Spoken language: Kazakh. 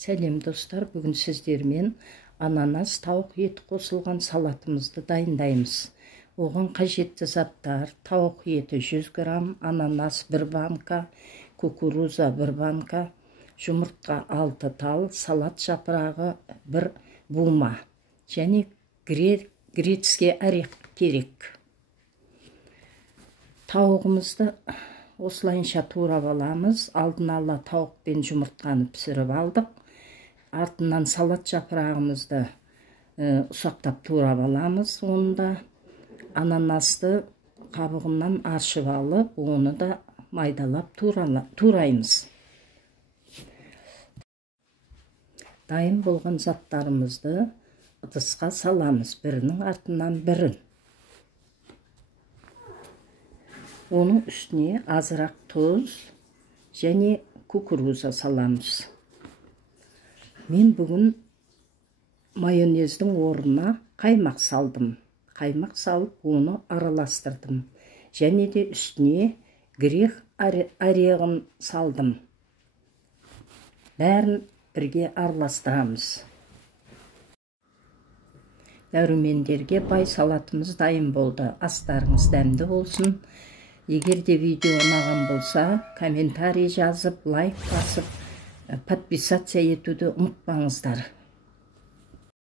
Сәлем достар, бүгін сіздермен ананас тауық еті қосылған салатымызды дайындаймыз. Оған қажетті заттар: тауық еті 100 грамм, ананас 1 банка, кукуруза 1 банка, жұмыртқа 6 тал, салат жапырағы 1 бума және грецкий орех керек. Тауығымызды осылайынша турап аламыз. Алдын ала тауық пен жұмыртқаны пісіріп алдық. Артынан салат жапырағымызды ұсақтап турап аламыз. Онда ананасты қабығынан аршып алып, оны да майдалап тураймыз. Дайын болған заттарымызды ыдысқа саламыз, бірінің артынан бірін. Оның үстіне азырақ тұз және кукуруза саламыз. Мен бүгін майонездің орнына қаймақ салдым. Қаймақ салып, оны араластырдым. Және де үстіне грек орегін салдым. Бәрін бірге араластырамыз. Дәрумендерге бай салатымыз дайын болды. Астарыңыз дәмді болсын. Егер де видео ұнаған болса, комментарий жазып, лайк басып, подписаться етуді ұмытпаңыздар.